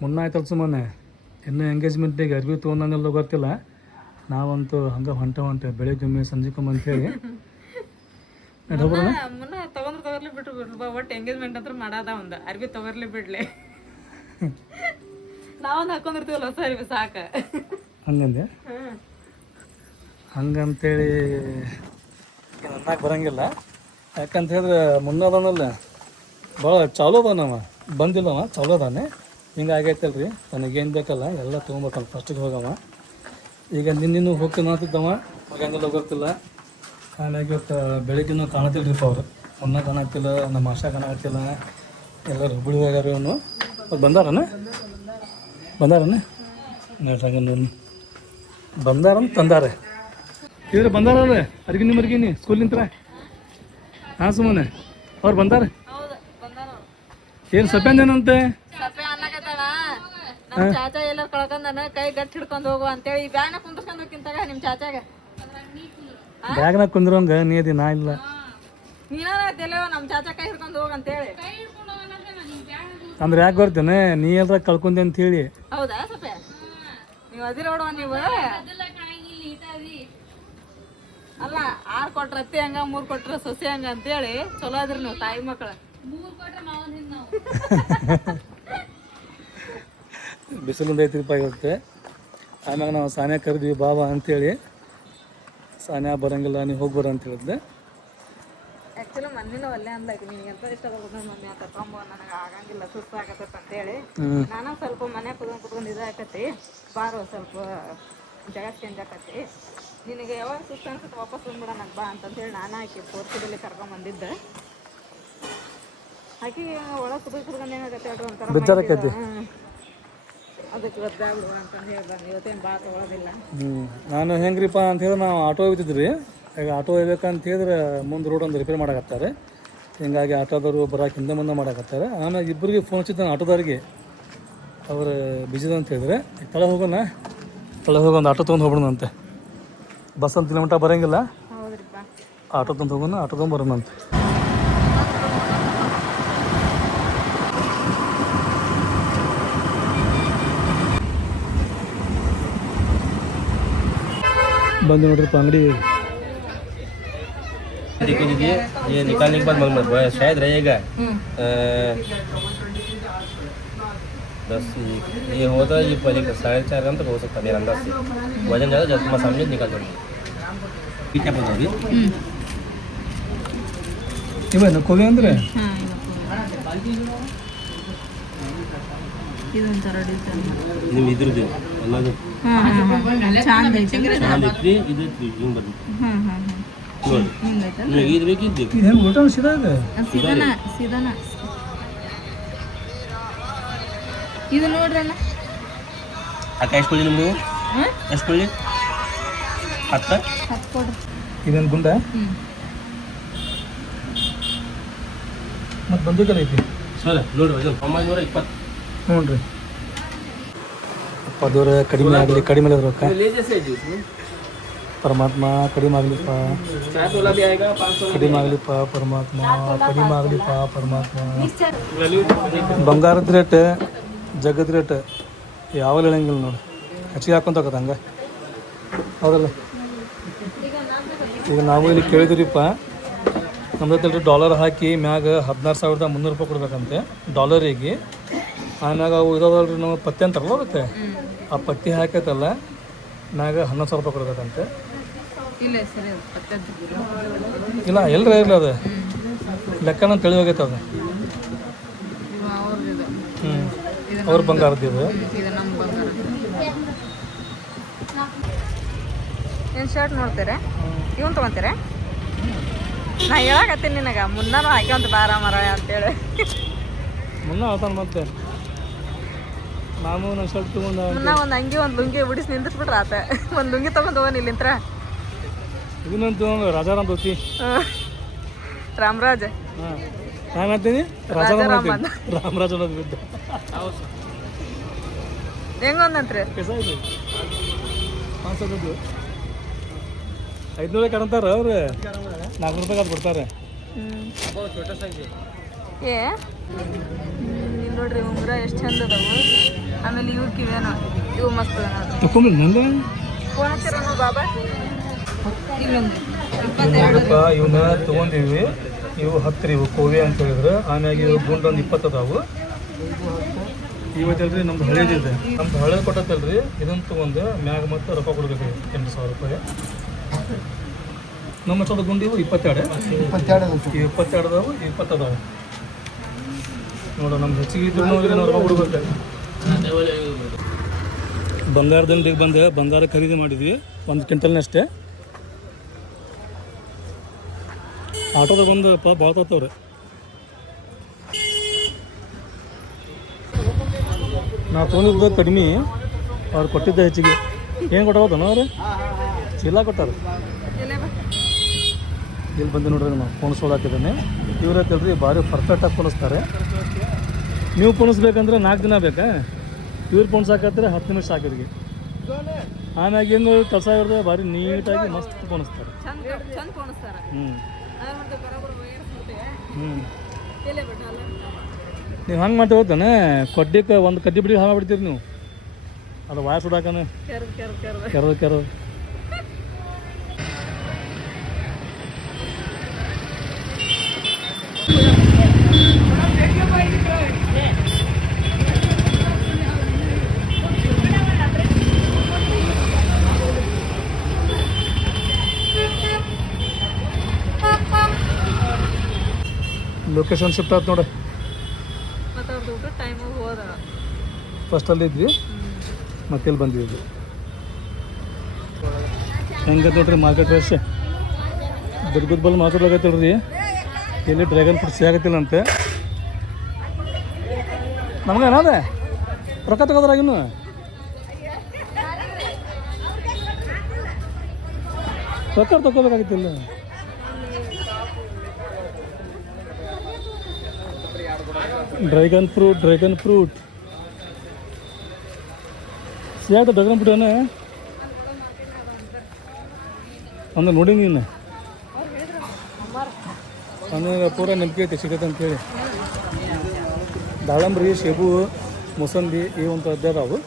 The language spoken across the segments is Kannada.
ಮುನ್ನ ಆಯ್ತಲ್ಲ ಸುಮ್ಮನೆ ಇನ್ನೂ ಎಂಗೇಜ್ಮೆಂಟಿಗೆ ಅರ್ಬಿ ತೊಗೊಂಡಂಗೆಲ್ಲ ಗೊತ್ತಿಲ್ಲ. ನಾವಂತೂ ಹಂಗೆ ಹೊಂಟೆ ಬೆಳಿಗ್ಗೆ ಸಂಜೆಕೊಮ್ಮೆ ಅಂತೇಳಿ ಮುನ್ನ ತಗೊಂಡ್ರೆ ಬಿಟ್ಟು ಒಟ್ಟು ಎಂಗೇಜ್ಮೆಂಟ್ ಅಂತ ಮಾಡಾದ ಒಂದು ಅರ್ಬಿ ತಗೊರ್ಲಿ ಬಿಡ್ಲಿ. ನಾವೊಂದು ಹಾಕೊಂಡಿರ್ತೀವಲ್ಲ ಹೊಸ ಅರ್ಬಿ ಸಾಕು ಹಂಗಂದೆ. ಹಂಗಂತೇಳಿ ಅನ್ನಕ್ಕೆ ಬರೋಂಗಿಲ್ಲ. ಯಾಕಂತ ಹೇಳಿದ್ರೆ ಮುನ್ನದನಲ್ಲ ಭಾಳ ಚಾಲೂ ಅದಾನವ, ಬಂದಿಲ್ಲವ ಚಾಲೂ ಅದಾನೆ. ಹಿಂಗೆ ಆಗೈತಲ್ಲ ರೀ, ನನಗೇನು ಬೇಕಲ್ಲ ಎಲ್ಲ ತೊಗೊಬೇಕಲ್ಲ ಫಸ್ಟಿಗೆ ಹೋಗವ. ಈಗ ನಿನ್ನಿನ್ನೂ ಹೋಗ್ತೀನಿ ಅಂತಿದ್ದವ, ಹೋಗಂಗೆಲ್ಲ ಗೊತ್ತಿಲ್ಲ. ಆಮ್ಯಾಗ ಇವತ್ತು ಬೆಳಿಗ್ಗೆನೂ ಕಾಣತಿಲ್ಲ ರೀ ಅವ್ರು, ಮುನ್ನ ಕಾಣತ್ತಿಲ್ಲ, ನಮ್ಮ ಆಶಾ ಕಾಣತ್ತಿಲ್ಲ, ಎಲ್ಲರೂ ಹುಬ್ಬಳ್ಳಿ ಹೋಗ್ಯಾರ. ಇವನು ಬಂದಾರನ ಬಂದಾರಂತ ತಂದಾರೆ ಇದ್ರೆ ಬಂದಾರಲ್ಲ ಅರ್ಗಿನಿ ಸ್ಕೂಲಿಂತ್ರ. ಹಾಂ ಸುಮ್ಮನೆ ಅವ್ರು ಬಂದಾರೆ. ಏನು ಸಪ್ಯಾಂದೇನಂತೆ ನಮ್ಮ ಚಾಚಾ ಎಲ್ಲ ಕಳ್ಕೊಂಡನ ಕೈ ಗಟ್ಟಿ ಹಿಡ್ಕೊಂಡು ಹೋಗು ಅಂತೇಳಿ ಈ ಬ್ಯಾಗ್ನ ಕುಂದ್ರಸ್ಕೊಂಡು ಹೋಗ್ಕಿಂತಾಗ ನಿಮ್ಮ ಚಾಚಾಗ ಬ್ಯಾಗ್ನಾಗ ಕುಂದ್ರಂಗ ನೀ ಅದಿ ನಾ ಇಲ್ಲ. ನೀನೇನೋ ನಮ್ಮ ಚಾಚಾ ಕೈ ಹಿಡ್ಕೊಂಡು ಹೋಗು ಅಂತೇಳಿ ಅಂದ್ರೆ ಯಾಕೆ ಬರ್ತೇನೆ ನೀ ಎಲ್ಲ ಕಳ್ಕೊಂಡೆ ಅಂತ ಹೇಳಿ. ಹೌದಾ ಸಪ್ಯ ನೀವು ಅದಿರೋಡುವ ನೀವು ಅಲ್ಲ 6 ಕೊಟ್ರ ಅತ್ತಿ ಹಂಗ 3 ಕೊಟ್ರ ಸೊಸೆ ಹಂಗ ಅಂತೇಳಿ ಚಲೋ ಅದ್ರಿ ನೀವು ತಾಯಿ ಮಕ್ಕಳ. ಬಿಸಿಲಿಂದ 5 ರೂಪಾಯಿ ಇರುತ್ತೆ. ಆಮ್ಯಾಗ ನಾವು ಸಾನ್ಯಾ ಕರೆದ್ವಿ ಬಾಬಾ ಅಂತೇಳಿ. ಸಾನ್ಯಾ ಬರೋಂಗಿಲ್ಲ ನೀವು ಹೋಗಿ ಬರೋ ಅಂತ ಹೇಳಿದ್ದೆ. ಆ್ಯಕ್ಚುಲಿ ಮಣ್ಣಿನ ಒಲ್ಲೆ ಅಂದಾಗಿ ನಿನಗೆ ಎಂತ ಇಷ್ಟ ಆಗೋದು ಮಮ್ಮಿ ಅಂತ ತೊಂಬ ನನಗೆ ಆಗಂಗಿಲ್ಲ ಸುಸ್ತು ಆಗತ್ತೈತೆ ಅಂತೇಳಿ ನಾನು ಸ್ವಲ್ಪ ಮನೆ ಕುತ್ಕೊಂಡು ಇದಾಕತಿ ಬಾರೋ ಸ್ವಲ್ಪ ಜಗ ಚೇಂಜ್ ಆಕತಿ ನಿನಗೆ ಯಾವಾಗ ಸುಸ್ತು ಅನ್ಸುತ್ತೆ ವಾಪಸ್ ಬಂದ್ಬಿಡ ನನಗೆ ಬಾ ಅಂತಂತೇಳಿ ನಾನು ಆಕಿ ತೋರ್ಸಿದಲ್ಲಿ ಕರ್ಕೊಂಬಂದಿದ್ದೆ. ಆಕಿ ಒಳಗೆ ಕುತ್ಕೊಂಡು ಏನಾಗತ್ತೆ ಹೇಳ್ರಿ ಒಂಥರ ಅದಕ್ಕೆ ಗೊತ್ತಾಗ್ಬಿಡು ಅಂತಂದು ಹೇಳ್ಬಾರ್ದು ಇವತ್ತೇನು ಬಾ ತೊಗೊಳೋದಿಲ್ಲ. ನಾನು ಹೆಂಗ್ರಿಪ್ಪ ಅಂತ ಹೇಳಿದ್ರೆ ನಾವು ಆಟೋ ಹೋಗ್ತಿದ್ರಿ. ಈಗ ಆಟೋ ಹೋಗ್ಬೇಕಂತ ಹೇಳಿದ್ರೆ ಮುಂದೆ ರೋಡ್ ಒಂದು ರಿಪೇರ್ ಮಾಡಕತ್ತಾರೆ. ಹಿಂಗಾಗಿ ಆಟೋದವರು ಬರೋಕೆ ಹಿಂದೆ ಮುಂದೆ ಮಾಡಕತ್ತಾರೆ. ಆಮೇಲೆ ಇಬ್ಬರಿಗೆ ಫೋನ್ ಹಚ್ಚಿದ್ದು ನಾನು ಆಟೋದವ್ರಿಗೆ, ಅವ್ರು ಬಿಜಿದ ಅಂತ ಹೇಳಿದ್ರೆ ತಳ ಹೋಗೋಣ ಒಂದು ಆಟೋ ತೊಗೊಂಡು ಹೋಗೋಣಂತೆ. ಬಸ್ ಅಂತ ಕಿಲೋಮೀಟರ್ ಬರೋಂಗಿಲ್ಲ, ಆಟೋ ತೊಗೊಂಡು ಹೋಗೋಣ, ಆಟೋ ತೊಗೊಂಡು ಬರೋಣಂತೆ. ಬಂದು ನೋಡ್ರಿಪ್ಪ अंगड़ी देखो दीजिए ये निकालने के बाद मत शायद रहेगा 10 ये होता है ये पहले 4.5 ग्राम तक हो सकता है मेरे अंदाज से वजन ज़्यादा जब मैं सामने निकाल दूँगी क्या बोल रही इवन कोवे अंदर ಇದೊಂಥರ ಡಿಸೈನ್ ಇದು ಇದ್ರದ್ದು ಎಲ್ಲದು ಚಂದ ಐತಿ ಇದು ಹಿಂಗೆ ಬರುತ್ತೆ ನೋಡಿ ಇದು ಬೇಕಿದ್ದು ಇದು ಹೆಂಗೆ ಊಟ ಸೀದಾ ಇದೆ ಸೀದಾನ ಇದು ನೋಡ್ರಣ್ಣ ಅಕ್ಕ ಎಷ್ಟು ಕೊಡಿ ನಿಮ್ಗೆ ಎಷ್ಟು ಕೊಡಿ 10 ಕೊಡ್ರಿ ಇದೇನು ಗುಂಡ ಮತ್ತು ಬಂದೂಕಲ್ಲ ಐತಿ ಸರ್ ನೋಡ್ರಿ ಇದು 920 ಹ್ಞೂ ರೀ ಅಪ್ಪದವ್ರ ಕಡಿಮೆ ರೊಕ್ಕ ಪರಮಾತ್ಮ ಕಡಿಮೆ ಆಗಲಿಪ್ಪ ಪರಮಾತ್ಮ ಕಡಿಮೆ ಆಗಲಿಪ್ಪ ಪರಮಾತ್ಮ. ಬಂಗಾರದ ರೇಟ್ ಜಗದ ರೇಟ್ ಯಾವಾಗ ಹೇಳಂಗಿಲ್ಲ ನೋಡಿ, ಹೆಚ್ಚಿಗೆ ಹಾಕೊಂತ ಹೋಗತ್ತೆ ಹಂಗೆ ಹೌದಲ್ಲ. ಈಗ ನಾವು ಇಲ್ಲಿ ಕೇಳಿದ್ರಿಪ್ಪ ನಮ್ದು ಡಾಲರ್ ಹಾಕಿ ಮ್ಯಾಗ 16,300 ರೂಪಾಯಿ ಕೊಡ್ಬೇಕಂತೆ ಡಾಲರಿಗೆ. ಆಮ್ಯಾಗ ಅವು ಇರೋದಲ್ರಿ ನಾವು ಪತ್ತಿ ಅಂತಾರಲ್ಲ ಬರುತ್ತೆ, ಆ ಪತ್ತಿ ಹಾಕೈತಲ್ಲ ಮ್ಯಾಗ 11,000 ರೂಪಾಯಿ ಕೊಡ್ಬೇಕಂತೆ. ಇಲ್ಲ ಎಲ್ಲರ ಇಲ್ಲ ಅದು ಲೆಕ್ಕನ ತಿಳಿ ಹೋಗೈತೆ ಅದು. ಅವ್ರ ಬಂಗಾರದ್ದು ಏನು ಶರ್ಟ್ ನೋಡ್ತೀರಾ ಇವನ್ ತೊಗೊತೀರಾ? ನಾ ಹೇಳಕತ್ತೀನಿ ನಿನಗೆ ಮುನ್ನಾನು ಹಾಕ್ಯಂತ ಬಾರ ಮರ ಅಂತೇಳಿ ಮುನ್ನ ಆತಾನ ಮತ್ತೆ ನಾನು ನನ್ನ ಶರ್ಟ್ ತೊಗೊಂಡು ಮುನ್ನ ಒಂದು ಅಂಗಿ ಒಂದು ಲುಂಗಿ ಬಿಡಿಸಿ ನಿಂದಿಸ್ಬಿಟ್ರೆ ಆತ ಒಂದು ಲುಂಗಿ ತೊಗೊಂಡು ಹೋಗೋಣ ಇಲ್ಲಿಂತ್ರ. ಇದನ್ನಂತೂ ರಾಜಾರಾಮ್ ಧೋತಿ ರಾಮರಾಜ್ ಹಾಂ ನಾನು ಅಂತೀನಿ ರಾಜಾರಾಮ್ ರಾಮರಾಜ್ ಅನ್ನೋದು ಬಿದ್ದು ಹೆಂಗೊಂದಂತ್ರಿ ಪೈಸಾಯ್ತು 500 500 ಕರಂತಾರ ಅವ್ರು 400 ರೂಪಾಯಿ ಅದು ಕೊಡ್ತಾರೆ. ಏ ನೋಡ್ರಿ ಉಂಗುರ ಎಷ್ಟು ಚಂದ ಅದಾವು. ಆಮೇಲೆ ಇವು ಕಿವೇನು ಇವು ಮಸ್ತ್ ನೋಡ್ರಿ. ತಕೊಂಬ ನಂಗೆ ಫೋನ್ ಹಚ್ಚಿರ ಬಾಬಾ ಇಲ್ಲೊಂದು ಇವನ್ನ ತೊಗೊಂಡಿವಿ. ಇವು 10 ಇವು ಕೋವೆ ಅಂತ ಹೇಳಿದ್ರೆ. ಆಮ್ಯಾಗ ಇವು ಗುಂಡೊಂದು 20 ಅದಾವು. ಇವತ್ತಲ್ರಿ ನಮ್ದು ಹಳೇದಿದೆ, ನಮ್ದು ಹಳೇದು ಕೊಟ್ಟತ್ತಲ್ರಿ. ಇದನ್ನು ತೊಗೊಂಡು ಮ್ಯಾಗ ಮತ್ತು ರೊಕ್ಕ ಕೊಡ್ಬೇಕು 8,000 ರೂಪಾಯಿ. ನಮ್ಮ ಚೋದ ಗುಂಡು ಇವು 22 ಅದಾವು, 20 ಅದಾವು ನೋಡು. ನಮ್ದು ಹೆಚ್ಚಿಗೆ ಇದ್ರು ರೊಕ್ಕ ಕೊಡ್ಬೇಕು. ಬಂಗಾರ ದಂಡಿಗೆ ಬಂದು ಬಂಗಾರ ಖರೀದಿ ಮಾಡಿದ್ವಿ 1 ಕ್ವಿಂಟಲ್ನಷ್ಟೇ. ಆಟೋದಾಗ ಬಂದು ಭಾಳ ತತ್ತವ್ರೆ. ನಾವು ತೊಗೊಂಡಿದ್ದು ಕಡಿಮೆ, ಅವ್ರು ಕೊಟ್ಟಿದ್ದ ಹೆಚ್ಚಿಗೆ. ಏನು ಕೊಟ್ಟಾರ ಅವ್ರು? ಚೀಲ ಕೊಟ್ಟಾರ. ಇಲ್ಲಿ ಬಂದು ನೋಡ್ರಿ ನಾವು ಪೋಣಿಸ್ಕೊಳತ್ತಿದ್ದಾನೆ. ಇವ್ರು ಐತಲ್ರಿ ಭಾರಿ ಪರ್ಫೆಕ್ಟಾಗಿ ಪೋಣಿಸ್ತಾರೆ. ನೀವು ಪೋಣಿಸ್ಬೇಕಂದ್ರೆ 4 ದಿನ ಬೇಕಾ? ಇವ್ರು ಪೋಣಿಸಾಕತ್ರೆ 10 ನಿಮಿಷ ಸಾಕಿದ್ರಿಗೆ. ಆಮ್ಯಾಗ ಏನು ಕೆಲಸ ಇರೋದು ಭಾರಿ ನೀಟಾಗಿ ಮಸ್ತ್ ಪೋಣಿಸ್ತಾರೆ. ಹ್ಞೂ ನೀವು ಹಂಗೆ ಮಾಡ್ತೀವಿ ಹೋಗ್ತಾನೆ. ಕೊಡ್ಡಿಕ್ಕೆ ಒಂದು ಕಡ್ಡಿ ಬಿಡಿ ಹಾಗೆ ಬಿಡ್ತೀರಿ ನೀವು. ಅದು ವಾಯ ಸುಡಾಕನ ಕೆರ ಲೊಕೇಶನ್ ಶಿಫ್ಟ್ ಆಯ್ತು ನೋಡಿ. ಫಸ್ಟಲ್ಲಿ ಇದ್ವಿ, ಮತ್ತೆ ಇಲ್ಲಿ ಬಂದಿದ್ವಿ. ಹೆಂಗೆ ನೋಡ್ರಿ ಮಾರ್ಕೆಟ್ ರಶ್. ದುರ್ಗದ ಬಲ್ ಮಾರ್ಕೆಟ್ ಆಗತ್ತಲ್ರಿ. ಇಲ್ಲಿ ಡ್ರ್ಯಾಗನ್ ಫ್ರೂಟ್ ಸಿಗತ್ತಿಲ್ಲ ಅಂತೆ. ನಮ್ಗೆ ಏನಾದೆ ರೊಕ್ಕ ತಗೋದ್ರಾಗಿನ್ನು ರೊಕ್ಕ ತಗೋಬೇಕಾಗಿತ್ತಿಲ್ಲ. ಡ್ರ್ಯಾಗನ್ ಫ್ರೂಟ್ ಸಿಯಾದ. ಡ್ರ್ಯಾಗನ್ ಫ್ರೂಟ್ ಏನ ಅಂದ್ರೆ ನೋಡಿ ನೀನು ನನಗೆ ಪೂರ ನಂಬಿಕೆ ಐತಿ ಸಿಗತ್ತೆ ಅಂತೇಳಿ. ದಾಳಂಬ್ರಿ, ಸೇಬು, ಮೊಸಂಬಿ ಇವಂತೂ ಇದ್ದಾವೆ.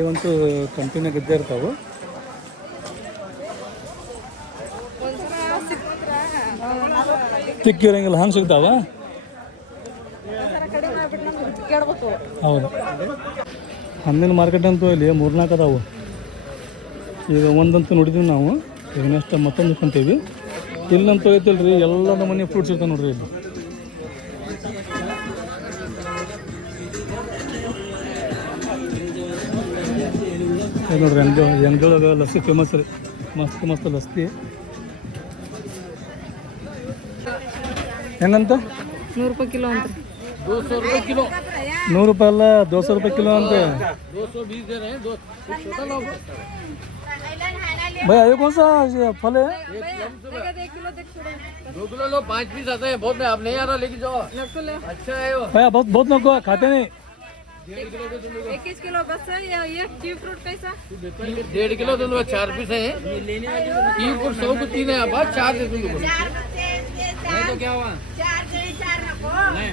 ಇವಂತೂ ಕಂಟಿನ್ಯಾಗ ಇದ್ದೇ ಇರ್ತಾವೆ. ತಿಕ್ಕಿರಂಗಿಲ್ಲ ಹಂಗೆ ಸಿಗ್ತಾವ. ಹೌದು, ಹಣ್ಣಿನ ಮಾರ್ಕೆಟ್ ಅಂತೂ ಇಲ್ಲಿ 3-4 ಅದಾವು. ಈಗ ಒಂದಂತೂ ನೋಡಿದ್ವಿ ನಾವು. ಈಗ ನೆಕ್ಸ್ಟ್ ಮತ್ತೊಂದು ಕಂತೀವಿ. ಇಲ್ಲಂತೂ ಐತಿಲ್ರಿ ಎಲ್ಲ ನಮೂನಿ ಫ್ರೂಟ್ಸ್ ಇರ್ತಾವೆ ನೋಡ್ರಿ. ಇಲ್ಲಿ ನೋಡ್ರಿ ಎಂಗಳೊಳಗೆ ಲಸ್ಸಿ ಫೇಮಸ್ ರೀ. ಮಸ್ತ್ ಲಸ್ಸಿ. ಹೆಂಗಂತ 100 ರೂಪಾಯಿ ಕಿಲೋ ಅಂತ. 200 रुपये किलो. 100 ರೂಪಾಯಿ ಅಲ್ಲ, 200 ರೂಪಾಯಿ ಕಿಲೋ ಅಂತ. 220 दे रहे हैं. 2 छोटा लो भैया ये कौन सा फल है? 2 किलो लो. 5 पीस आते हैं. बहुत है, आप नहीं आ रहा लेके जाओ. अच्छा है वो. भैया बहुत लोग खाते नहीं. 21 किलो बस है या ये कीवी फ्रूट कैसा? 1.5 किलो दे दो. 4 पीस है. कीवी फ्रूट 100 को 3 है. अब 4 दे दूंगा. नहीं तो क्या हुआ? 4 नहीं.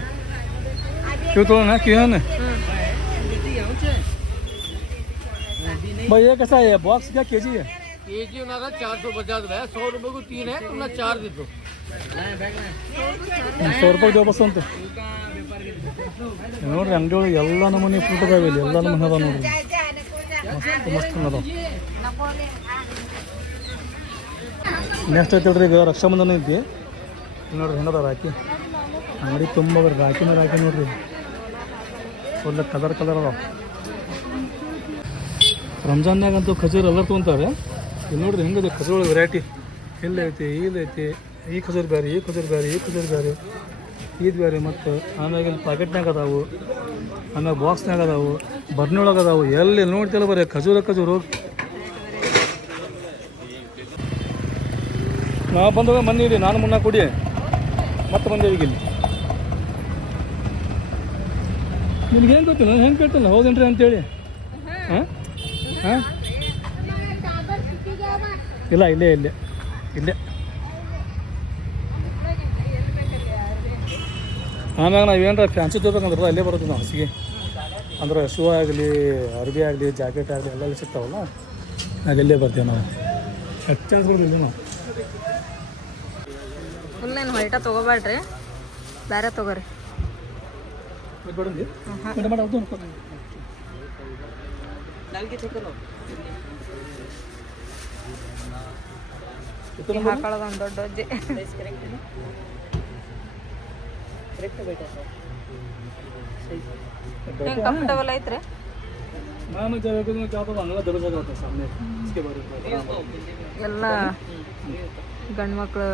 क्यों तो ना क्यों है? भाई ये कैसा है बॉक्स? क्या केजी है? केजी ना 450 है. 100 रुपये को 3 है. तुमने 4 दे दो. 100 ರೂಪಾಯಿ ಜೋ ಬಸ್ ಅಂತ ನೋಡ್ರಿ. ಅಂಗಡಿ ಒಳಗೆ ಎಲ್ಲ ನಮೂನಿ ಫ್ರೂಟ್ ಅದಾವೆ. ಇಲ್ಲಿ ಎಲ್ಲ ನಮೂನಿ ಅದಾವ ನೋಡ್ರಿ. ಮಸ್ತ್ ಅದಾವ. ನೆಕ್ಸ್ಟ್ ಐತಲ್ರಿ ಈಗ ರಕ್ಷಾಬಂಧನ ಐತಿ. ನೋಡ್ರಿ ಹೆಂಗದ ರಾಖಿ. ಅಂಗಡಿ ತುಂಬ ರಾಖಿ ಮೇಲೆ ರಾಖಿ ನೋಡ್ರಿ. ಒಳ್ಳೆ ಕಲರ್ ಅದಾವ. ರಂಜಾನ್ನಾಗಂತೂ ಖಜೂರ್ ಎಲ್ಲ ತೊಗೊಂತಾರೆ. ಇಲ್ಲಿ ನೋಡ್ರಿ ಹೆಂಗದ ಖಜೂರ್ ಒಳಗೆ ವೆರೈಟಿ. ಇಲ್ಲೈತಿ, ಇದೈತಿ, ಈ ಖಜೂರ್ ಬೇರೆ, ಈ ಖಜೂರ್ ಬೇರೆ, ಈ ಖಜೂರ್ ಬೇರೆ, ಇದು ಬೇರೆ. ಮತ್ತು ಆಮ್ಯಾಗ ಇಲ್ಲಿ ಪ್ಯಾಕೆಟ್ನಾಗ ಅದಾವು, ಆಮ್ಯಾಗ ಬಾಕ್ಸ್ನಾಗ ಅದಾವು, ಬರ್ನಿಯೊಳಗೆ ಅದಾವು. ಎಲ್ಲಿ ನೋಡ್ತಿಲ್ಲ ಬರೀ ಖಜೂರು. ನಾವು ಬಂದಾಗ ಬಂದೀವಿ. ನಾನು ಮುನ್ನ ಕುಡಿ ಮತ್ತೆ ಬಂದೇವಿ ಇಲ್ಲಿ. ನಿಮ್ಗೇನು ಗೊತ್ತಿಲ್ಲ, ಹೆಂಗೆ ಕೇಳ್ತಿಲ್ಲ ಹೌದೇನ್ರಿ ಅಂತೇಳಿ. ಹಾಂ ಹಾಂ ಇಲ್ಲ ಇಲ್ಲೇ ಆಮ್ಯಾಗ ನಾವು ಏನಾರ ಫ್ಯಾನ್ಸಿ ತಗೋಬೇಕಂದ್ರೆ ಅಲ್ಲೇ ಬರುತ್ತೆ ನಾವು ಹಸಿಗೆ. ಅಂದ್ರೆ ಶೂ ಆಗಲಿ ಅರ್ಬಿ ಆಗಲಿ ಜಾಕೆಟ್ ಆಗಲಿ ಎಲ್ಲ ಸಿಗ್ತಾವಲ್ಲ ಆಗ ಇಲ್ಲೇ ಬರ್ತೀವಿ ನಾವು ಹೆಚ್ಚು ಅನ್ಸ್ಬಿಡ್ತೀವಿ ನಾವು ಫುಲ್ ಏನು ವೈಟ ತೊಗೋಬೇಡ್ರಿ ಬೇರೆ ತೊಗೋರಿ ಹಾಕೊಳ್ಳೋದು ಒಂದು ದೊಡ್ಡ ಅಜ್ಜಿ ಹೆಂಗೆ ಕಂಫರ್ಟಬಲ್ ಐತ್ರಿ ನಾನು ಸಾಮನೆ ಎಲ್ಲ ಗಂಡು ಮಕ್ಕಳು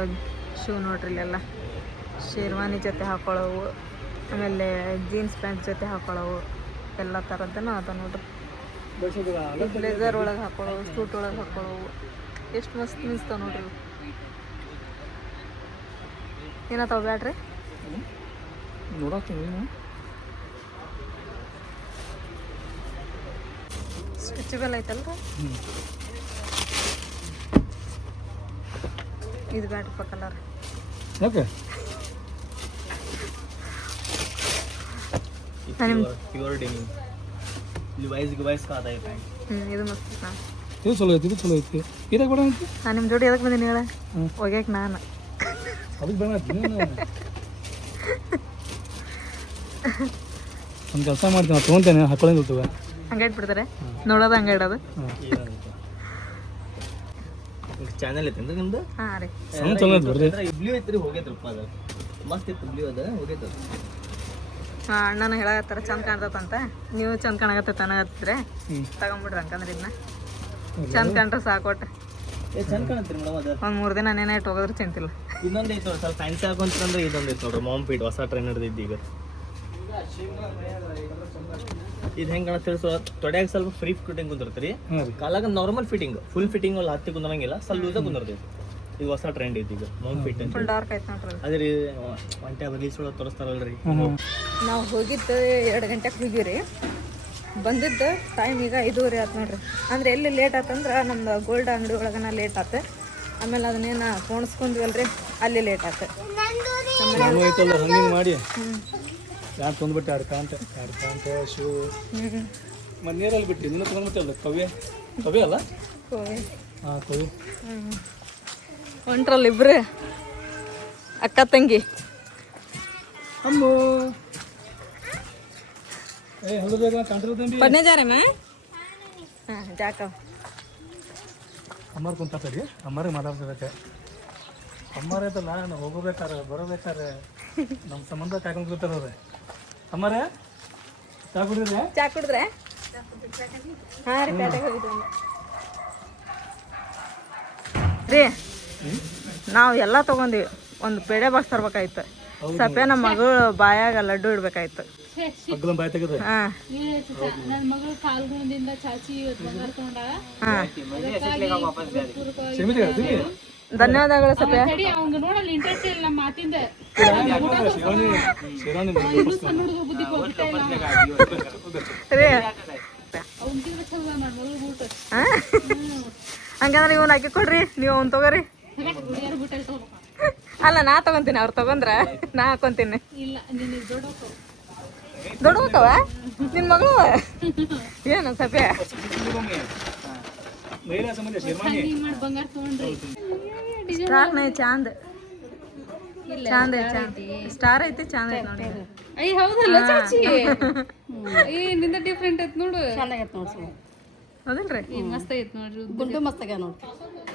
ಶೂ ನೋಡ್ರಿ ಇಲ್ಲೆಲ್ಲ ಶೇರ್ವಾನಿ ಜೊತೆ ಹಾಕೊಳ್ಳೋವು ಆಮೇಲೆ ಜೀನ್ಸ್ ಪ್ಯಾಂಟ್ ಜೊತೆ ಹಾಕೊಳ್ಳೋವು ಎಲ್ಲ ಥರದ್ದನ್ನು ಅದ ನೋಡ್ರಿ ಬ್ಲೇಸರ್ ಒಳಗೆ ಹಾಕೊಳ್ಳೋವು ಸೂಟ್ ಒಳಗೆ ಹಾಕೊಳ್ಳೋವು ಎಷ್ಟು ಮಸ್ತ್ ಮಿನ್ಸ್ತಾವ ನೋಡ್ರಿ ಇವು ಏನತ್ತಾವ ಬ್ಯಾಡ್ರಿ ನೋಡತ್ತೀವಿ ಸ್ಟ್ರೆಚಬಲ್ ಐತಲ್ರಿ ಇದು ಬ್ಯಾಡ್ರಪ್ಪ colour okay pure denim Levi's का आता है पैंट ಇದು ಮಸ್ತ್ ಐತಾ ಇದು ಚಲೋ ಐತಿ ಇದಾಗ ಬೇಡ ಐತಿ ನಾನು ನಿಮ್ಮ ಜೋಡಿ ಎದಕ್ಕೆ ಬಂದೀನಿ ಹೇಳ ಹೋಗ್ಯಾಕ ನಾನು ಅದಕ್ಕೆ ಬೇಡ ಐತಿ ಒಂದು ಕೆಲಸ ಮಾಡ್ತೀನಿ ನಾವು ತೊಗೊತೇನೆ ಹಾಕೊಳ್ಳೋದು ಇರ್ತವೆ ಹಂಗೆ ಇಟ್ಬಿಡ್ತಾರೆ ನೋಡೋದು ಹಂಗೆ ಇಡೋದು ಚಾನಲ್ ಐತೆ ನಿಮ್ದು ಹಾಂ ರೀ ಚಲೋ ಐತಿ ಬರ್ರಿ ಬ್ಲೂ ಐತ್ರಿ ಹೋಗೈತ್ರಪ್ಪ ಅದು ಮಸ್ತ್ ಇತ್ತು ಬ್ಲೂ ಅದ ಹೋಗೈತೆ ಹಾಂ ಅಣ್ಣನ ಹೇಳಕತ್ತಾರ ಚಂದ ಕಾಣ್ತದಂತ ನೀವು ಚಂದ ಕಾಣಕತ್ತ ಅನ್ನಕತ್ತಿದ್ರೆ ತಗೊಂಬಿಡ್ರಿ ಹಂಗಂದ್ರೆ ಇದನ್ನ ಚಂದ ಕಂಡ್ರೆ ಸಾಕೊಟ್ಟೆ ಚಂದ ಕಾಣತ್ರಿ ಮೇಡಮ್ ಅದ ಒಂದು 3 ದಿನ ನೆನೆ ಇಟ್ಟು ಹೋಗೋದ್ರೆ ಚಿಂತಿಲ್ಲ ಇನ್ನೊಂದು ಐತೆ ನೋಡಿ ಸ್ವಲ್ಪ ಫ್ಯಾನ್ಸಿ ಹಾಕೊಂತಂದ್ರೆ ಇದೊಂದು ಐತೆ ನೋಡ್ರಿ ಮಾಮ್ ಫೀಟ್ ಹೊಸ ಟ್ರೆಂಡ್ ಹಿಡಿದಿದ್ದು ಈಗ ಇದು ಹೆಂಗೆ ಕಾಣಿಸ್ತೀರಿ ಸೊ ತೊಡೆಯಾಗ ಸ್ವಲ್ಪ ಫ್ರೀ ಫಿಟ್ಟಿಂಗ್ ಕುಂದಿರ್ತೀರಿ ಕಾಲಾಗ ನಾರ್ಮಲ್ ಫಿಟ್ಟಿಂಗ್ ಫುಲ್ ಫಿಟ್ಟಿಂಗ್ ಅಲ್ಲಿ ಹತ್ತಿ ಕುಂದಿರಂಗಿಲ್ಲ ಸ್ವಲ್ಪ ಲೂಸಾಗಿ ಕುಂದಿರ್ತೈತಿ ಇದು ಹೊಸ ಟ್ರೆಂಡ್ ಐತಿ ಈಗ ಮಾಮ್ ಫಿಟ್ ಅಂತ ಫುಲ್ ಡಾರ್ಕ್ ಐತೆ ನೋಡ್ರಿ ಅದೇ ರೀ ಒಂಟೆ ರೀಲ್ಸ್ ಒಳಗೆ ತೋರಿಸ್ತಾರಲ್ರಿ ನಾವು ಹೋಗಿದ್ದು 2 ಗಂಟೆಗೆ ಹೋಗಿರಿ ಬಂದಿದ್ದು ಟೈಮ್ ಈಗ 5:30 ಆಯ್ತು ನೋಡ್ರಿ ಅಂದ್ರೆ ಎಲ್ಲಿ ಲೇಟ್ ಆತಂದ್ರೆ ನಮ್ದು ಗೋಲ್ಡ್ ಅಂಗಡಿ ಒಳಗನ ಲೇಟ್ ಆತು ಆಮೇಲೆ ಅದನ್ನೇನು ಪೋಣಿಸ್ಕೊಂಡ್ವಲ್ರಿ ಅಲ್ಲಿ ಲೇಟ್ ಆತು ನಾನು ಐತಲ್ಲ ಹಂಗೆ ಮಾಡಿ ಯಾರು ತೊಂದ್ಬಿಟ್ಟೆ 2 ಪ್ಯಾಂಟ್ ಶೂ ಮತ್ತು ನೀರಲ್ಲಿ ಬಿಟ್ಟು ನೀನು ತೊಗೊಂಡ್ಬಿಟ್ಟಲ್ಲ ಕವಿ ಅಲ್ಲ ಹಾಂ ಕವಿ ಹೊಂಟ್ರಲ್ಲ ಇಬ್ರು ಅಕ್ಕ ತಂಗಿ ಅಮ್ಮು ಏ ಹಲೋ ಬೇಗ ಕಂಟ್ರೋಲ್ ಪಡ್ನೆ ಜಾರಮ್ಮ ಹಾಂ ಜಾಕ ಅಮ್ಮಾರು ಕುಂತಾರಿ ಅಮ್ಮಾರಿಗೆ ಮಾತಾಡ್ತಿದ್ದಕ್ಕೆ ಅಮ್ಮಾರ ಐತಲ್ಲ ನಾವು ಹೋಗ್ಬೇಕಾರೆ ಬರೋಬೇಕಾರೆ ನಮ್ಮ ಸಂಬಂಧ ಕಾಯ್ಕೊಂಡು ಕೂತಾರವ್ರೆ ಅಮ್ಮಾರೇ ಚಾ ಕುಡಿದ್ರೆ ಚಾ ಕುಡಿದ್ರೆ ಹಾಂ ರೀ ಪೇಟೆಗೆ ಹೋಗಿದ್ವಿ ರೀ ನಾವು ಎಲ್ಲ ತೊಗೊಂಡಿವಿ ಒಂದು ಪೇಡೆ ಬಾಕ್ಸ್ ತರ್ಬೇಕಾಯ್ತು ಸಪೆ ನಮ್ಮ ಮಗಳು ಬಾಯಾಗ ಲಡ್ಡು ಇಡ್ಬೇಕಾಯ್ತು ಮಗ್ಗಲ ಬಾಯಿ ತೆಗೆದು ಹಾಂ ನನ್ನ ಮಗಳು ಕಾಲ್ಗುಣದಿಂದ ಚಾಚಿ ಬಂಗಾರ ತಗೊಂಡಾಗ ಧನ್ಯವಾದಗಳು ಸಪೆ ಅವಂಗ ನೋಡಲ್ಲ ಇಂಟ್ರೆಸ್ಟ್ ಇಲ್ಲ ನಮ್ಮ ಮಾತಿಂದ ಶಿರಾಣಿ ಸಣ್ಣ ಹುಡುಗ ಬುದ್ಧಿ ರೀ ಅವನ್ಕಿಂತ ಚಲೋ ಮಾಡಿ ಮಗಳು ಊಟ ಹಂಗಂದ್ರೆ ಇವನ್ ಹಾಕಿ ಕೊಡ್ರಿ ನೀವು ಅವ್ನು ತಗೋರಿ ಹುಡುಗಿಯರು ಬಿಟ್ಟಲ್ಲಿ ತಗೋಬೇಕು ಅಲ್ಲ ನಾ ತಗೊಂತೀನಿ ಅವ್ರು ತಗೊಂಡ್ರ ನಾ ಹಾಕೊಂತೀನಿ ಇಲ್ಲ ನಿನಗೆ ದೊಡ್ಡವಕ್ಕವ ನಿನ್ನ ಮಗಳು ಏನು ಸಪೆ ಮಾಡಿ ಬಂಗಾರ ತಗೊಂಡ್ರಿ ಸ್ಟಾರ್ ನೈ ಚಾಂದ್ ಚಾಂದ್ ಐತಿ ಸ್ಟಾರ್ ಐತಿ ಚಾಂದ್ ಐತಿ ನೋಡಿ ಅಯ್ಯ ಹೌದಲ್ಲ ಚಾಚಿ ಏ ನಿಂದ ಡಿಫ್ರೆಂಟ್ ಐತ್ ನೋಡು ಚೆನ್ನಾಗೈತೆ ನೋಡಿ ಹೌದಿಲ್ರಿ ಮಸ್ತ್ ಐತ್ ನೋಡ್ರಿ ಗುಂಡು ಮಸ್ತ್ ಆಗ್ಯಾವ ನೋಡಿ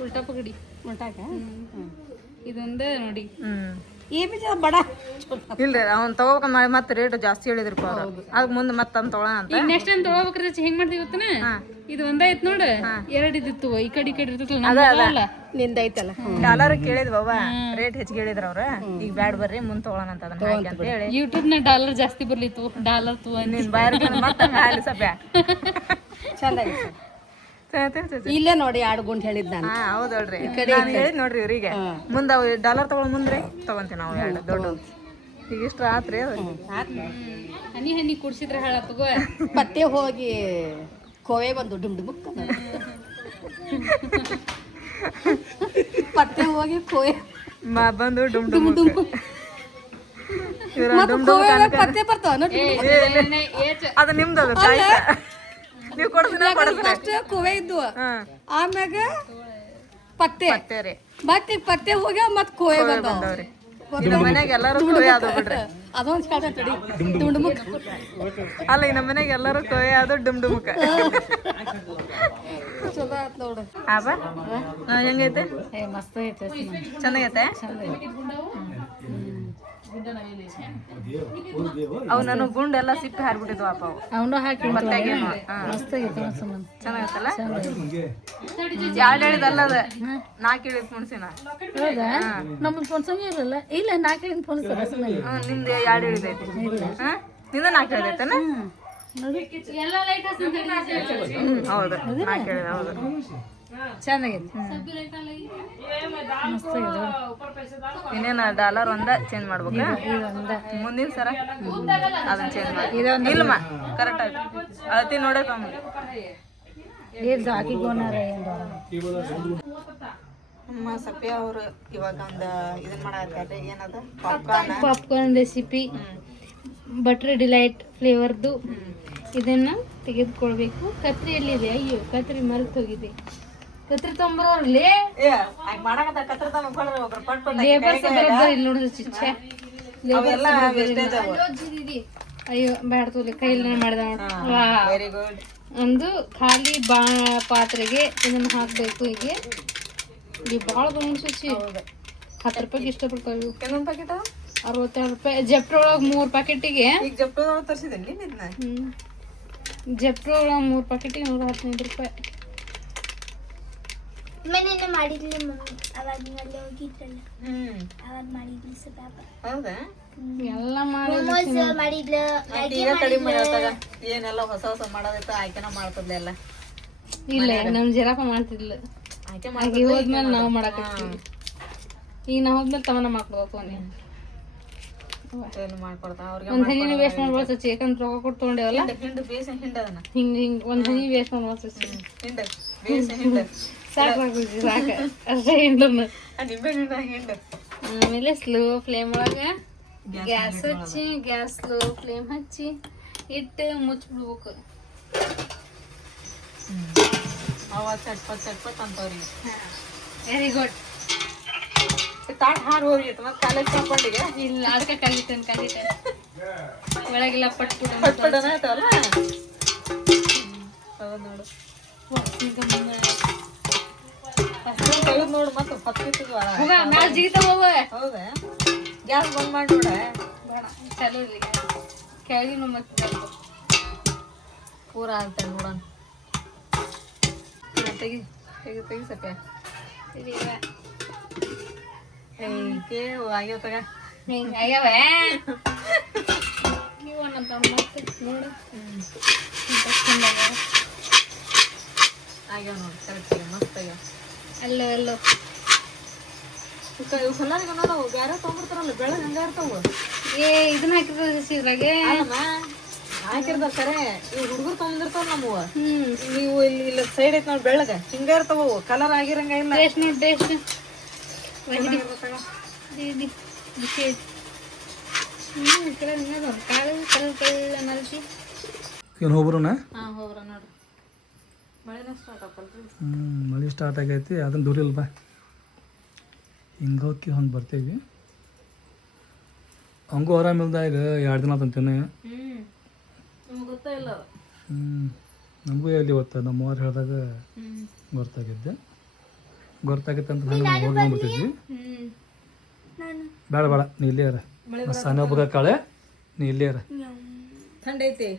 ಉಲ್ಟಾ ಪಗಡಿ ಉಂಟಾಕ ಇದೊಂದ ನೋಡಿ ಈ ಬೀಜ ಬಡ ಇಲ್ರಿ ಅವ್ನು ತಗೋಬೇಕ ಮಾಡಿ ಮತ್ತೆ ರೇಟ್ ಜಾಸ್ತಿ ಹೇಳಿದ್ರಪ್ಪ ಅವ್ರು ಅದಕ್ಕೆ ಮುಂದೆ ಮತ್ತೆ ತಂದು ತೊಗೊಳ ಅಂತ ಈಗ ನೆಕ್ಸ್ಟ್ ಟೈಮ್ ತಗೋಬೇಕ್ರಿ ಹೆಂಗ್ ಮಾಡ್ತೀವಿ ಗೊತ್ತನ ಇದು ಒಂದ ಐತ್ ನೋಡು 2 ಇದ್ದಿತ್ತು ಈ ಕಡೆ ಇರ್ತೈತಲ್ಲ ಅಲ್ಲ ನಿಂದೈತಲ್ಲ ಡಾಲರ್ ಕೇಳಿದ್ವವ ರೇಟ್ ಹೆಚ್ಚಿಗೆ ಹೇಳಿದ್ರ ಅವ್ರ ಈಗ ಬ್ಯಾಡ್ ಬರ್ರಿ ಮುಂದೆ ತೊಗೊಳ ಅಂತ ಅದನ್ನ ಹಾಕಿ ಅಂತ ಹೇಳಿ ಯೂಟ್ಯೂಬ್ ನ ಡಾಲರ್ ಜಾಸ್ತಿ ಬರ್ಲಿತ್ತು ಡಾಲರ್ ತೂ ನಿನ್ ಬಾಯ್ ಮತ್ತೆ ಅಲ್ಲಿ ಸಪ್ಯ ಚಂದಾಗೈತೆ ಇಲ್ಲೇ ನೋಡಿ 2 ಗುಂಡು ಹೇಳಿದ್ ನಾನು ಹಾ ಹೌದಲ್ರಿ ನಾನು ಹೇಳಿದ್ ನೋಡ್ರಿ ಇವ್ರಿಗೆ ಮುಂದೆ ಅವು ಡಾಲರ್ ತಗೊಳ್ ಮುಂದ್ರಿ ತಗೊಂತೀವಿ ನಾವು 2 ದೊಡ್ಡ ಈಗ ಇಷ್ಟು ಆತ್ರಿ ಅದು ಹನಿ ಕುಡ್ಸಿದ್ರೆ ಹಾಳ ತಗೋ ಮತ್ತೆ ಹೋಗಿ ಕೋವೆ ಬಂದು ಡುಮ್ ಡುಮುಕ್ ಮತ್ತೆ ಹೋಗಿ ಕೋವೆ ಬಂದು ಡುಮ್ ಡುಮ್ ಮತ್ತೆ ಕೋವೆಗ ಪತ್ತೆ ಬರ್ತಾವ ನೋಡಿ ಅದು ನಿಮ್ದು ತಾಯ್ತ ನೀವು ಕೊಡ್ತೀನಿ ಅಷ್ಟೇ ಕೋವೆ ಇದ್ವು ಆಮ್ಯಾಗ ಪತ್ತೆ ರೀ ಮತ್ತೆ ಪತ್ತೆ ಹೋಗ್ಯಾವ ಮತ್ ಕೋವೆ ಬಂದವ್ರಿ ನಮ್ಮ ಮನ್ಯಾಗ ಎಲ್ಲರೂ ಕೋವೆ ಆದವು ಬಿಡ್ರಿ ಅದೊಂದು ಕಾಟ ತಡಿ ದುಂಡುಮುಖ ಅಲ್ಲ ಈ ನಮ್ಮ ಮನ್ಯಾಗ ಎಲ್ಲರೂ ಕೋವೆ ಆದವು ಡುಮ್ಡುಮುಖ ಚಲೋ ಆತ್ ನೋಡು ಆಬ ಹೆಂಗೈತೆ ಮಸ್ತ್ ಐತೆ ಚೆನ್ನಾಗೈತೆ ಅವು ನಾನು ಗುಂಡು ಎಲ್ಲ ಸಿಪ್ಪೆ ಹಾರ್ಬಿಟ್ಟಿದ್ವು ಅಪ್ಪ ಅವು ಅವನು ಹಾಕಿ ಮತ್ತೆ ಮಸ್ತ್ ಆಗೈತೆ ಸುಮ್ಮನೆ ಚೆನ್ನಾಗೈತಲ್ಲ ಎರಡು ಹೇಳಿದಲ್ಲ ಅದ 4 ಹೇಳಿದ್ ಮುನ್ಸಿನ ಹೌದಾ ನಮ್ಮದು ಫೋನ್ಸಂಗೆ ಇರಲ್ಲ ಇಲ್ಲ 4 ಹೇಳಿದ ಫೋನ್ ಸರ ಸುಮ್ಮನೆ ನಿಮ್ದು 2 ಹೇಳಿದೈತಿ ಹಾ ನಿಂದ 4 ಹೇಳಿದೈತನ ಎಲ್ಲ ಲೈಟ್ ಹೌದು 4 ಹೇಳಿದ ಹೌದು ಚೆನ್ನಾಗೈತೆ ಮಸ್ತ್ ಆಗಿದೆ ಇನ್ನೇನು ಡಾಲರ್ ಒಂದ ಚೇಂಜ್ ಮಾಡ್ಬೇಕಾ ಮುಂದಿನ ಸರ ಅದನ್ನ ಚೇಂಜ್ ಮಾಡಿ ಇಲ್ಲಮ್ಮ ಕರೆಕ್ಟ್ ಆಯ್ತು ಅಳತಿ ನೋಡೇ ತಮ್ಮ ಏನ್ ಜಾಕಿ ಗೋನಾರ ನಮ್ಮ ಸಪ್ಯ ಅವರು ಇವಾಗ ಒಂದು ಇದನ್ನ ಮಾಡಾಕತ್ತಾರೆ ಏನದ ಪಾಪ್ಕಾರ್ನ್ ರೆಸಿಪಿ ಬಟರ್ ಡಿಲೈಟ್ ಫ್ಲೇವರ್ದು ಇದನ್ನ ತೆಗೆದುಕೊಳ್ಬೇಕು. ಕತ್ರಿ ಎಲ್ಲಿದೆ? ಅಯ್ಯೋ ಕತ್ರಿ ಮರೆತು ಹೋಗಿದೆ. ಕತ್ರಿ ತೊಂಬರೋರ್ಲಿ ಮಾಡಾಕತ್ತ ಕತ್ರ ತಗೊಂಡ್ರೆ ಒಬ್ರು ಪಟ್ ಪಟ್ ಲೇಬರ್ಸ್ ಇಲ್ಲಿ ನೋಡಿದ್ರೆ ಚಿಚ್ಚೆ ಅಯ್ಯೋ ಬ್ಯಾಡ ತೋಲಿ ಕೈಲಿ ಮಾಡಿದ ವೆರಿ ಗುಡ್. ಒಂದು ಖಾಲಿ ಪಾತ್ರೆಗೆ ಇದನ್ನ ಹಾಕ್ಬೇಕು. ಹೀಗೆ ಇಲ್ಲಿ ಭಾಳ ಬಂದು ಸುಚಿ 10 ರೂಪಾಯಿಗೆ ಇಷ್ಟಪಡ್ತಾವೆ. ಇನ್ನೊಂದು ಪ್ಯಾಕೆಟ್ 62 ರೂಪಾಯಿ. ಜೆಪ್ಟೊ ಒಳಗೆ 3 ಪ್ಯಾಕೆಟಿಗೆ ಈಗ ಜಪ್ಟೋ ತರಿಸಿದ್ದೀನಿ ಇದನ್ನ. ಜೆಪ್ಟೊ ಒಳಗೆ 3 ಪ್ಯಾಕೆಟಿಗೆ 115 ರೂಪಾಯಿ. ಮನೇನೆ ಮಾಡಿದ್ಲಿ ಮಮ್ಮಿ ಅವಾಗ ಅಲ್ಲಿ ಹೋಗಿದ್ರಲ್ಲ ಅವಾಗ ಮಾಡಿದ್ಲಿ ಹೌದಾ? ಎಲ್ಲ ಮೋಮೋಸ್ ಮಾಡಿದ್ಲು ಈಗ ಕಡಿಮೆ ಮಾಡ್ತಾಗ ಏನೆಲ್ಲ ಹೊಸ ಹೊಸ ಮಾಡೋದೈತ ಆಯ್ಕೆನ ಮಾಡ್ತದ್ಲೆ ಎಲ್ಲ. ಇಲ್ಲ ನಮ್ ಜರಾಪ ಮಾಡ್ತಿದ್ಲು. ಆಕೆ ಹೋದ್ಮೇಲೆ ನಾವು ಮಾಡಕತ್ತೀವಿ. ಈಗ ನಾವು ಹೋದ್ಮೇಲೆ ತವನ ಮಾಡ್ಕೊಬೇಕು. ಮಾಡ್ಕೊಡ್ತಾ ಅವ್ರಿಗೆ ಒಂದ್ ಹನಿ ವೇಸ್ಟ್ ಮಾಡ್ಬಾರ್ದು ಸಚ್ಚಿ. ಯಾಕಂದ್ರೆ ರೊಕ್ಕ ಕೊಟ್ಟು ತೊಗೊಂಡೇವಲ್ಲ ಹಿಂಡು ಬೇಸ ಹಿಂಡದನ ಹಿಂಗ್ ಒಂದ್ ಹನಿ ವೇಸ್ಟ್ ಮಾಡ್ಬಾರ್ದು ಸಚ್ಚಿ. ಹಿಂಡು ಬೇಸ ಹಿಂಡು ಸಾಕು ಅಷ್ಟೇ ಹಿಂಡು. ನಿಂಬೆ ಹಿಂಡ ಹಿಂಡು. ಆಮೇಲೆ ಸ್ಲೋ ಫ್ಲೇಮ್ ಒಳಗೆ ಗ್ಯಾಸ್ ಹಚ್ಚಿ ಸ್ಲೋ ಫ್ಲೇಮ್ ಹಚ್ಚಿ ಇಟ್ಟು ಮುಚ್ಚಿಬಿಡ್ಬೇಕು. ಅವ ಚಟ್ಪಟ್ ಚಟ್ಪಟ್ ಅಂತವ್ರಿಗೆ. Very good. ತಾಟ್ ಹಾರು ಹೋಗಿತ್ತು ಮತ್ತೆ ಕಾಲೇಜ್ ಕಾಂಪೌಂಡಿಗೆ ಇಲ್ಲ ಅದಕ್ಕೆ ಕಲಿತೇನೆ ಒಳಗೆಲ್ಲ ಪಟ್ಟು ಪಟ್ಪಟನ ಆಯ್ತವಲ್ಲ. ಹೌದು ನೋಡು ತೆಗೆದು ನೋಡು ಮತ್ತೆ ಹತ್ತಿತ್ತು. ಮ್ಯಾಲ ಜಿಗಿತಾವ. ಹೌದಾ? ಗ್ಯಾಸ್ ಬಂದ್ ಮಾಡಿ ನೋಡ. ಬೇಡ ಚಲೋ ಇಲ್ಲ ಕೆಳಗಿನ ಮತ್ತೆ ಪೂರ ಆಗ್ತದೆ ನೋಡೋಣ. ತೆಗಿ ತೆಗಿ ತೆಗಿ ಸಪ್ಯ. ಏಕೆ ಆಗ್ಯಾವ ತಗ ಹಿಂಗೆ ಆಗ್ಯಾವ ನೀವು ಮತ್ತೆ ನೋಡು. ಆಗ್ಯಾವ ನೋಡಿ ಕರೆಕ್ಟ್ ಮಸ್ತ್ ಆಗ್ಯಾವ. ಅಲ್ಲೋ ಎಲ್ಲೋ ಹೊಲಾಗ ನೋಡವು ಬೇರೆ ತೊಗೊಂಡ್ಬಿಡ್ತಾರಲ್ಲ ಬೆಳಗ್ಗೆ ಹಂಗ ಇರ್ತಾವ. ಇದನ್ನ ಹಾಕಿದ್ರೆ ಇದ್ರಾಗೆ ಅಲ್ಲಮ್ಮ ಹಾಕಿರ್ತಾರ ಕರೆ. ಇವ್ ಹುಡುಗರು ತೊಗೊಂಡಿರ್ತಾವ ನಮ್ಮವ. ನೀವು ಇಲ್ಲಿ ಇಲ್ಲ ಸೈಡ್ ಐತ್ ನೋಡಿ ಬೆಳಗ್ಗೆ ಹಿಂಗ ಇರ್ತಾವ. ಕಲರ್ ಆಗಿರಂಗ ಇಲ್ಲ. ಟೇಸ್ಟ್ ನೋಡಿ ಟೇಸ್ಟ್ ಏನು ಹೋಗ್ಬರೋಣ? ಹಾಂ ಹೋಗ್ರ ನೋಡ್ರಿ. ಮಳೆನೇ ಸ್ಟಾರ್ಟ್ ಆಗ್ತಲ್ರಿ. ಮಳೆ ಸ್ಟಾರ್ಟ್ ಆಗೈತಿ. ಅದನ್ನ ದೂರಿಲ್ಲ ಬಾ. ಹಿಂಗೆ ಹೋಗಿ ಹೊಂದು ಬರ್ತೀವಿ. ಹಂಗೂ ಆರಾಮಿಲ್ದಾಗ 2 ದಿನ ತಂತೇನೆ. ನಿಮ್ಗೆ ಗೊತ್ತಾ ಇಲ್ಲ. ನಮಗೂ ಎಲ್ಲಿ ಗೊತ್ತ. ನಮ್ಮ ಅವ್ರು ಹೇಳಿದಾಗ ಗೊತ್ತಾಗಿದ್ದೆ. ಗೊತ್ತಾಗಿತ್ತಂತ ಹಂಗೆ ನಾವು ಹೋಗ್ಕೊಂಡ್ಬಿಡ್ತಿದ್ವಿ. ಬೇಡ ಬೇಡ ನೀ ಇಲ್ಲೇ ಇರ. ಸಣ್ಣ ಹಬ್ಬದ ಕಾಳೆ ನೀ ಇಲ್ಲೇ ಇರ. ಥಂಡಿ ಐತಿ.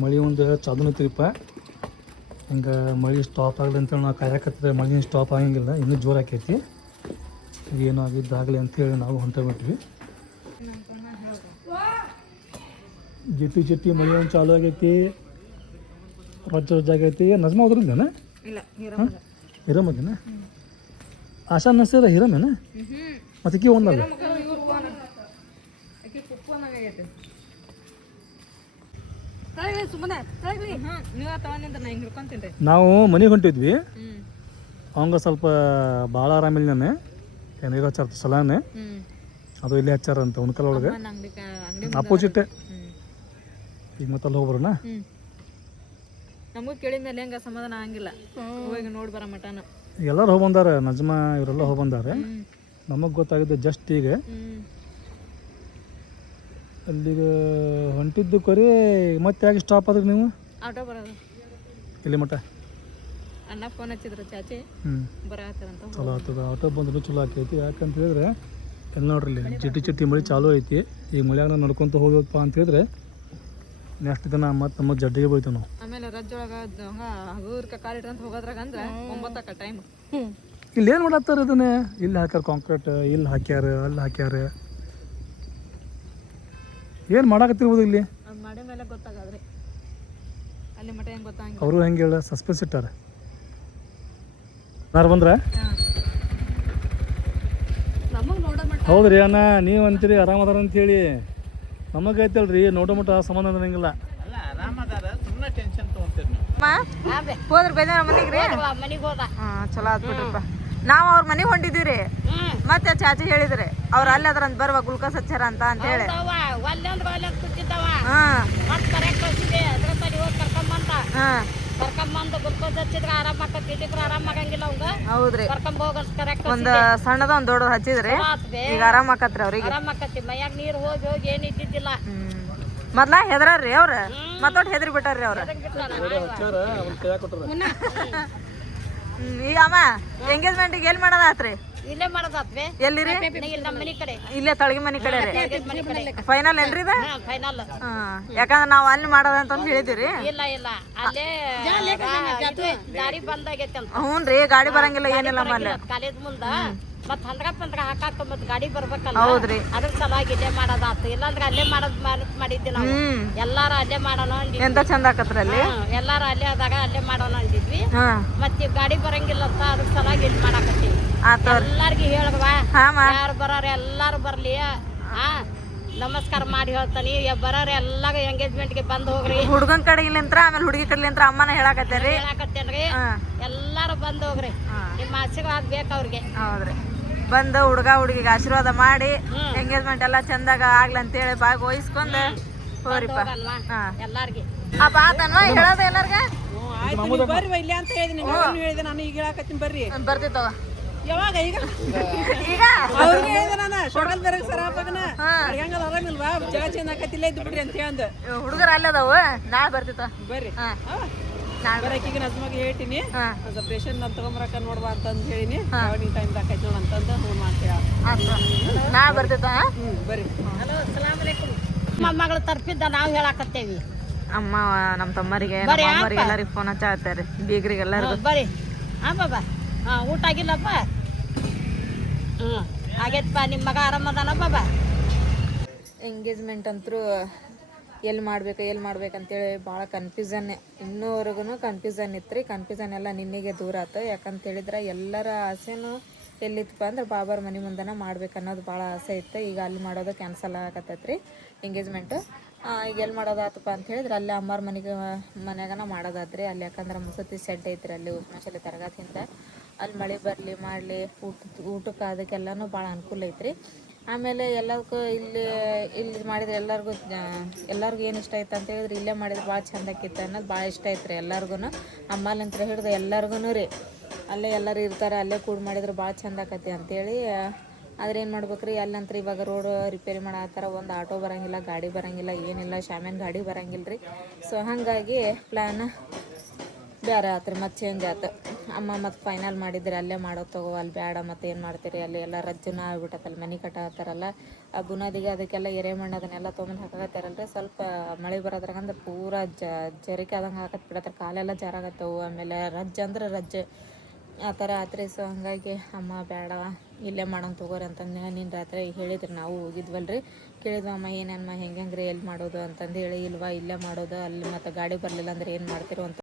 ಮಳೆ ಒಂದು ಚಾದೂ ಐತಿರಿಪ್ಪ. ಹಿಂಗೆ ಮಳೆ ಸ್ಟಾಪ್ ಆಗಲಿ ಅಂತೇಳಿ ನಾವು ಕಾಯಕತ್ತಿದ್ರೆ ಮಳೆ ಸ್ಟಾಪ್ ಆಗಂಗಿಲ್ಲ. ಇನ್ನೂ ಜೋರು ಆಕೈತಿ. ಏನೋ ಆಗಿದ್ದಾಗಲಿ ಅಂಥೇಳಿ ನಾವು ಹೊಂಟೋಗ್ಬಿಟ್ವಿ. ಜಿಟ್ಟಿ ಜಿಟ್ಟಿ ಮಳೆ ಒಂದು ಚಾಲು ಆಗೈತಿ. ರೊಜ್ಜ ಆಗೈತಿ. ನಜ್ಮಾ ಹೋದ್ರಿಂದೇನ? ಇಲ್ಲ ಹಿರಮಗಿನ ಆಶಾ ನಸ್ತಿರ ಹಿರಮೇನ ಮತ್ತೆ ಕಿ ಒಂದಲ್ಲ. ನಾವು ಮನೆಗೆ ಹೊಂಟಿದ್ವಿ. ಅವಂಗ ಸ್ವಲ್ಪ ಭಾಳ ಆರಾಮಿಲ್ಲ. ನಾನು ನೀರು ಹಚ್ಚಾರ ಸಲಾನೆ ಅದು ಇಲ್ಲಿ ಹಚ್ಚಾರಂತ ಉಣ್ಕಲ್ ಒಳಗೆ ಅಪೋಸಿಟ್. ಈಗ ಮತ್ತೆ ಅಲ್ಲಿ ಹೋಗ್ಬರೋಣ. ನಮಗೂ ಕೇಳಿದ ಮೇಲೆ ಹೆಂಗ ಸಮಾಧಾನ ಆಗಂಗಿಲ್ಲ, ಹೋಗಿ ನೋಡಿ ಬರೋ ಮಟನ. ಎಲ್ಲರೂ ಹೋಗಿ ಬಂದಾರೆ, ನಜ್ಮಾ ಇವರೆಲ್ಲ ಹೋಗಿ ಬಂದಾರೆ. ನಮಗೆ ಗೊತ್ತಾಗಿದೆ ಜಸ್ಟ್ ಈಗ ಅಲ್ಲಿಗೆ ಹೊಂಟಿದ್ದು ಕೊರಿ. ಮತ್ತೆ ಯಾಕೆ ಸ್ಟಾಪ್ ಆದ್ರಿ ನೀವು? ಆಟೋ ಬರೋದು ಇಲ್ಲಿ ಮಟ್ಟ ಅಣ್ಣ ಫೋನ್ ಹಚ್ಚಿದ್ರು ಚಾಚಿ ಬರತ್ತಾರಂತ. ಚಲೋ ಆಗ್ತದೆ, ಆಟೋ ಬಂದ್ರು ಚಲೋ ಆಕೈತಿ. ಯಾಕಂತ ಹೇಳಿದ್ರೆ ಎಲ್ಲ ನೋಡ್ರಿ ಇಲ್ಲಿ ಚಿಟ್ಟಿ ಮಳೆ ಚಾಲೂ ಐತಿ. ಈ ಮಳೆಯಾಗ ನಾವು ನಡ್ಕೊತ ಹೋಗ್ಬೇಕಪ್ಪ ಅಂತ ಹೇಳಿದ್ರೆ ನೆಕ್ಸ್ಟ್ ದಿನ ಮತ್ತೆ ನಮ್ಮ ಜಡ್ಡಿಗೆ ಬೀಳ್ತೀವಿ ನಾವು. ಆಮೇಲೆ ರಜ್ಜೊಳಗ ಹಗೂರ್ಕ ಕಾಲಿಟ್ರಂತ ಹೋಗೋದ್ರಾಗ ಅಂದ್ರೆ 9 ಟೈಮ್. ಇಲ್ಲಿ ಏನು ಮಾಡತ್ತಾರ ಇದನ್ನ? ಇಲ್ಲಿ ಹಾಕ್ಯಾರ ಕಾಂಕ್ರೀಟ್, ಇಲ್ಲಿ ಹಾಕ್ಯಾರ, ಅಲ್ಲಿ ಹಾಕ್ಯಾರ. ಏನು ಮಾಡಾಕತ್ತಿರ್ಬೋದು ಇಲ್ಲಿ? ಅದು ಮಾಡಿ ಮೇಲೆ ಗೊತ್ತಾಗಾದ್ರಿ ಅಲ್ಲಿ ಮಟ ಹೆಂಗೆ ಗೊತ್ತಾಗಿಲ್ಲ. ಅವರು ಹೆಂಗೆ ಹೇಳ ಸಸ್ಪೆನ್ಸ್ ಇಟ್ಟಾರ. ಯಾರು ಬಂದ್ರೆ ಹೌದ್ರಿ ಅಣ್ಣ, ನೀವು ಅಂತೀರಿ ಆರಾಮದಾರ ಅಂತೇಳಿ. ನಮಗೆ ಐತಲ್ರಿ ನೋಡೋ ಮಟ್ಟ ಸಂಬಂಧ ಅನ್ನಂಗಿಲ್ಲ. ಹೋದ್ರ ಬೇಜಾರ ಮನೆಗೆ ಮನೆಗೆ ಹೋದ. ಚಲೋ ಆದ್ಬಿಟ್ರಪ್ಪ. ನಾವು ಅವ್ರ ಮನೆಗೆ ಹೊಂಟಿದ್ದೀವ್ರಿ. ಮತ್ತೆ ಚಾಚಿ ಹೇಳಿದ್ರಿ ಅವ್ರ ಅಲ್ಲಿ ಅದ್ರ ಅಂತ ಬರುವ ಗುಲ್ಕಸ್ ಹಚ್ಚಾರ ಅಂತ ಹೇಳಿ. ಕರ್ಕೊಂಬಂದು ಗುಲ್ಕೋಸ್ ಹಚ್ಚಿದ್ರೆ ಆರಾಮ ಆಕತ್ತಿದ್ರು, ಆರಾಮ ಆಗಂಗಿಲ್ಲ ಅವಂಗ. ಹೌದ್ರಿ, ಕರ್ಕೊಂಡ್ ಹೋಗಸ್ ಕರೆಕ್ಟ್ ಒಂದ್ ಸಣ್ಣದ ಒಂದ್ ದೊಡ್ಡದ್ ಹಚ್ಚಿದ್ರಿ, ಈಗ ಆರಾಮ ಆಕತ್ರಿ ಅವ್ರಿಗೆ. ಆರಾಮ ಆಕತಿ. ಮೈಯಾಗ ನೀರ್ ಹೋಗಿ ಹೋಗಿ ಏನ್ ಇದ್ದಿದ್ದಿಲ್ಲ. ಮೊದ್ಲ ಹೆದ್ರಾರ್ರಿ ಅವ್ರ, ಮತ್ತೊಟ್ಟು ಹೆದ್ರಿ ಬಿಟ್ಟಾರ್ರಿ ಅವ್ರ. ಈಗ ಅಮ್ಮ ಎಂಗೇಜ್ಮೆಂಟಿಗೆ ಎಲ್ಲಿ ಮಾಡೋದಾತ್ರಿ? ಇಲ್ಲೇ ಮಾಡೋದಾತ್ವೆ. ಎಲ್ಲಿರಿ? ನಮ್ಮ ಮನಿ ಕಡೆ, ಇಲ್ಲೇ ತಳಗಿ ಮನಿ ಕಡೆ ರೀ. ಮನಿ ಕಡೆ ಫೈನಲ್ ಏನ್ರಿ ಇದ? ಫೈನಲ್. ಯಾಕಂದ್ರೆ ನಾವ್ ಅಲ್ಲಿ ಮಾಡೋದಂತ ಹೇಳಿದಿರಿ. ಇಲ್ಲ ಇಲ್ಲ, ಅಲ್ಲೇ ಗಾಡಿ ಬಂದಾಗೈತೆ ಅಂತ. ಹ್ಞೂನ್ರಿ, ಗಾಡಿ ಬರಂಗಿಲ್ಲ ಏನಿಲ್ಲ ಅಲ್ಲೇ ಕಾಲೇಜ್ ಮುಂದ. ಮತ್ ಹಂದ್ರಪ್ಪ ಹಾಕಾಕ ಮತ್ ಗಾಡಿ ಬರ್ಬೇಕಲ್ಲ. ಹೌದ್ರಿ, ಅದ್ರ ಸಲುವಾಗಿ ಇಲ್ಲೇ ಮಾಡೋದಾತು. ಇಲ್ಲಾಂದ್ರೆ ಅಲ್ಲೇ ಮಾಡಿದ್ವಿ ನಾವು. ಎಲ್ಲಾರು ಅಲ್ಲೇ ಮಾಡೋಣ ಅಂದಿದ್ವಿ. ಎಂತ ಚಂದ ಆಕತ್ರಿ ಅಲ್ಲಿ. ಎಲ್ಲಾರು ಅಲ್ಲೇ ಆದಾಗ ಅಲ್ಲೇ ಮಾಡೋಣ ಅಂದಿದ್ವಿ. ಮತ್ತೆ ಗಾಡಿ ಬರಂಗಿಲ್ಲ ಅಂತ ಅದ್ರ ಸಲುವಾಗಿ ಇಲ್ಲಿ ಮಾಡಾಕತ್ತೀವಿ. ಎಲ್ಲಾರ್ಗಿ ಹೇಳ್ಬಾ, ಯಾರು ಬರೋರು ಎಲ್ಲಾರು ಬರ್ಲಿ. ನಮಸ್ಕಾರ ಮಾಡಿ ಹೇಳ್ತಾನಿ. ಬರೋರು ಎಲ್ಲಾಗ ಎಂಗೇಜ್ಮೆಂಟ್ಗೆ ಬಂದ್ ಹೋಗ್ರಿ. ಹುಡುಗನ್ ಕಡೆಲಿಂತ್ರ ಆಮೇಲೆ ಹುಡುಗಿ ಕಡೆಲಿಂತ್ರ ಅಮ್ಮನ ಹೇಳಾಕತ್ತೇರಿ. ಹೇಳಾಕತ್ತೇನ್ರಿ, ಎಲ್ಲಾರು ಬಂದ್ ಹೋಗ್ರಿ. ನಿಮ್ಮ ಆಶೀರ್ವಾದ ಬೇಕು ಅವ್ರಿಗೆ. ಹೌದ್ರಿ, ಬಂದು ಹುಡುಗ ಹುಡುಗಿಗೆ ಆಶೀರ್ವಾದ ಮಾಡಿ ಎಂಗೇಜ್ಮೆಂಟ್ ಎಲ್ಲ ಚಂದಾಗ ಆಗ್ಲಂತೇಳಿ ಭಾಗವಹಿಸ್ಕೊಂಡು ಹೋರಿಪ್ಪ ಎಲ್ಲಾರ್ಗಿ. ಅಪ್ಪ ಆತನ್ವಾ ಹೇಳೋದು ಎಲ್ಲಾರ್ಗ? ಬರ್ರಿ ಇಲ್ಲಿ ಅಂತ ಹೇಳಿದೆ ನಾನು. ಈಗ ಹೇಳಾಕತ್ತೀನಿ ಬರ್ರಿ. ಬರ್ತಿತ್ತವ ಯಾವಾಗ? ಈಗ ಈಗ ಅವ್ರಿಗೆ ಹೇಳಿದೆ ನಾನು. ಶೋಗಲ್ ಬೆರಗ್ ಸರಾಪಗನ ಹೆಂಗ ಆರಾಮಿಲ್ವಾ, ಜಗ ಚೇಂಜ್ ಆಕತಿಲ್ಲ ಇದ್ದು ಬಿಡ್ರಿ ಅಂತ ಹೇಳಂದ. ಹುಡುಗರು ಅಲ್ಲದವು, ನಾಳೆ ಬರ್ತಿತ್ತ ಬರ್ರಿ. ಬರಕೀಗ ನಜ್ಮಗೆ ಹೇಳ್ತೀನಿ, ಸ್ವಲ್ಪ ರೇಷನ್ ನಾನು ತಗೊಂಬರಕ ನೋಡ್ಬಾ ಅಂತಂದು ಹೇಳಿನಿ. ಯಾವಾಗ ಟೈಮ್ ಆಕೈತಿ ನೋಡ ಅಂತಂದು ಹ್ಞೂ ಮಾಡ್ತೀವಿ. ನಾಳೆ ಬರ್ತಿತ್ತ. ಬರ್ರಿ. ಹಲೋ, ಸಲಾಮ್ ಅಲೈಕುಮ್. ಮೊಮ್ಮಗಳು ತರ್ಪಿದ್ದ ನಾವು ಹೇಳಾಕತ್ತೇವಿ. ಅಮ್ಮ ನಮ್ಮ ತಮ್ಮರಿಗೆ ನಮ್ಮ ಅಮ್ಮರಿಗೆ ಎಲ್ಲರಿಗೆ ಫೋನ್ ಹಚ್ಚಾತಾರೆ, ಬೀಗ್ರಿಗೆ ಎಲ್ಲರಿಗೂ. ಬರ್ರಿ. ಬಾಬಾ ಊಟ ಆಗಿಲ್ಲಪ್ಪ? ಆಗೈತಪ್ಪ. ನಿಮ್ಮ ಮಗ ಆರಾಮದಾನ ಬಾಬಾ? ಎಂಗೇಜ್ಮೆಂಟ್ ಅಂತೂ ಎಲ್ಲಿ ಮಾಡ್ಬೇಕಂತೇಳಿ ಭಾಳ ಕನ್ಫ್ಯೂಸನ್. ಇನ್ನೂವರೆಗೂ ಕನ್ಫ್ಯೂಸನ್ ಇತ್ತು ರೀ. ಕನ್ಫ್ಯೂಸನ್ ಎಲ್ಲ ನಿನ್ನೆಗೆ ದೂರ ಆಯ್ತು. ಯಾಕಂತ ಹೇಳಿದ್ರೆ ಎಲ್ಲರ ಆಸೆನೂ ಎಲ್ಲಿತ್ತಪ್ಪ ಅಂದ್ರೆ ಬಾಬಾರ ಮನೆ ಮುಂದೆನೇ ಮಾಡ್ಬೇಕು ಅನ್ನೋದು ಭಾಳ ಆಸೆ ಇತ್ತು. ಈಗ ಅಲ್ಲಿ ಮಾಡೋದು ಕ್ಯಾನ್ಸಲ್ ಆಗತ್ತೈತೆ ರೀ ಎಂಗೇಜ್ಮೆಂಟು. ಈಗ ಎಲ್ಲಿ ಮಾಡೋದಾತಪ್ಪ ಅಂತ ಹೇಳಿದ್ರೆ ಅಲ್ಲಿ ಅಮ್ಮಾರ ಮನೆಯಾಗನ ಮಾಡೋದಾದ್ರಿ. ಅಲ್ಲಿ ಯಾಕಂದ್ರೆ ಮುಸತಿ ಸೆಡ್ ಐತ್ರಿ ಅಲ್ಲಿ ಉಷ್ಣಶಾಲೆ ತರಗತಿಯಿಂದ. ಅಲ್ಲಿ ಮಳೆ ಬರಲಿ ಮಾಡಲಿ ಊಟಕ್ಕೆ ಅದಕ್ಕೆಲ್ಲನೂ ಭಾಳ ಅನುಕೂಲ ಐತ್ರಿ. ಆಮೇಲೆ ಎಲ್ಲದಕ್ಕೂ ಇಲ್ಲಿ ಮಾಡಿದ್ರೆ ಎಲ್ಲರಿಗೂ ಏನು ಇಷ್ಟ ಆಯ್ತು ಅಂತ ಹೇಳಿದ್ರೆ ಇಲ್ಲೇ ಮಾಡಿದ್ರೆ ಭಾಳ ಚಂದ ಆಕಿತ್ತು ಅನ್ನೋದು ಭಾಳ ಇಷ್ಟ ಐತೆ ರೀ ಎಲ್ಲರಿಗೂ. ಅಮ್ಮಲಿಂತ್ರ ಹಿಡ್ದು ಎಲ್ಲರಿಗೂ ರೀ. ಅಲ್ಲೇ ಎಲ್ಲರೂ ಇರ್ತಾರೆ, ಅಲ್ಲೇ ಕೂಡಿ ಮಾಡಿದ್ರೆ ಭಾಳ ಚಂದ ಆಕತಿ ಅಂತೇಳಿ. ಆದ್ರೆ ಏನು ಮಾಡ್ಬೇಕ್ರಿ, ಅಲ್ಲಂತ್ರ ಇವಾಗ ರೋಡ್ ರಿಪೇರಿ ಮಾಡತ್ತಾರ. ಒಂದು ಆಟೋ ಬರೋಂಗಿಲ್ಲ, ಗಾಡಿ ಬರೋಂಗಿಲ್ಲ, ಏನಿಲ್ಲ, ಶಾಮ್ಯಾನ ಗಾಡಿ ಬರೋಂಗಿಲ್ಲ ರೀ. ಸೊ ಹಾಗಾಗಿ ಪ್ಲ್ಯಾನ್ ಬೇರೆ ಆತ್ರಿ, ಮತ್ತೆ ಚೇಂಜ್ ಆಯ್ತು. ಅಮ್ಮ ಮತ್ತು ಫೈನಲ್ ಮಾಡಿದ್ರಿ ಅಲ್ಲೇ ಮಾಡೋದು ತಗೋ, ಅಲ್ಲಿ ಬೇಡ ಮತ್ತು ಏನು ಮಾಡ್ತೀರಿ, ಅಲ್ಲಿ ಎಲ್ಲ ರಜ್ಜನ ಆಗ್ಬಿಟ್ಟತ್ತಲ್ಲಿ ಮನೆ ಕಟ್ಟಾಕತ್ತಾರಲ್ಲ. ಆ ಬುನಾದಿಗೆ ಅದಕ್ಕೆಲ್ಲ ಎರೆಮಣ್ಣು ಅದನ್ನೆಲ್ಲ ತೊಗೊಂಡು ಹಾಕಾಕತ್ತಾರಲ್ರಿ. ಸ್ವಲ್ಪ ಮಳೆ ಬರೋದ್ರಾಗಂದ್ರೆ ಪೂರಾ ಜರಿಕೆ ಆದಂಗೆ ಹಾಕತ್ ಬಿಡತ್ತಾರೆ, ಕಾಲೆಲ್ಲ ಜಾರಾಗತ್ತವು. ಆಮೇಲೆ ರಜ್ಜೆ ಅಂದ್ರೆ ರಜ್ಜೆ ಆ ಥರ ಆತ್ರಿ. ಸೊ ಹಾಗಾಗಿ ಅಮ್ಮ ಬೇಡ ಇಲ್ಲೇ ಮಾಡೋಣ ತಗೋರಿ ಅಂತಂದು ನೀನು ರಾತ್ರಿ ಹೇಳಿದ್ರಿ. ನಾವು ಹೋಗಿದ್ವಲ್ರಿ, ಕೇಳಿದ್ವಿ ಅಮ್ಮ ಏನೇನಮ್ಮ ಹೆಂಗೆ ರೀ ಎಲ್ಲಿ ಮಾಡೋದು ಅಂತಂದು ಹೇಳಿ. ಇಲ್ವಾ ಇಲ್ಲೇ ಮಾಡೋದು, ಅಲ್ಲಿ ಮತ್ತು ಗಾಡಿ ಬರಲಿಲ್ಲ ಅಂದ್ರೆ ಏನು ಮಾಡ್ತಿರೋ ಅಂತ